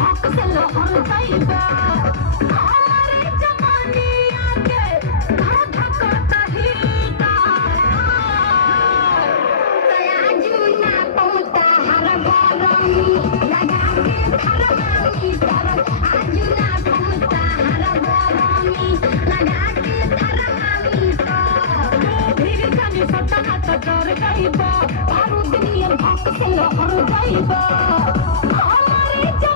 भक्सलो और तैबा हमारे जमाने आके धक तहीता तयाजुना पहुंचा हर गरमी लगा के थरमामी तर आजुना पहुंचा हर गरमी लगा के थरमामी तर फिर कनी सतना त डर गईबा बारूद नियर भक्सलो और तैबा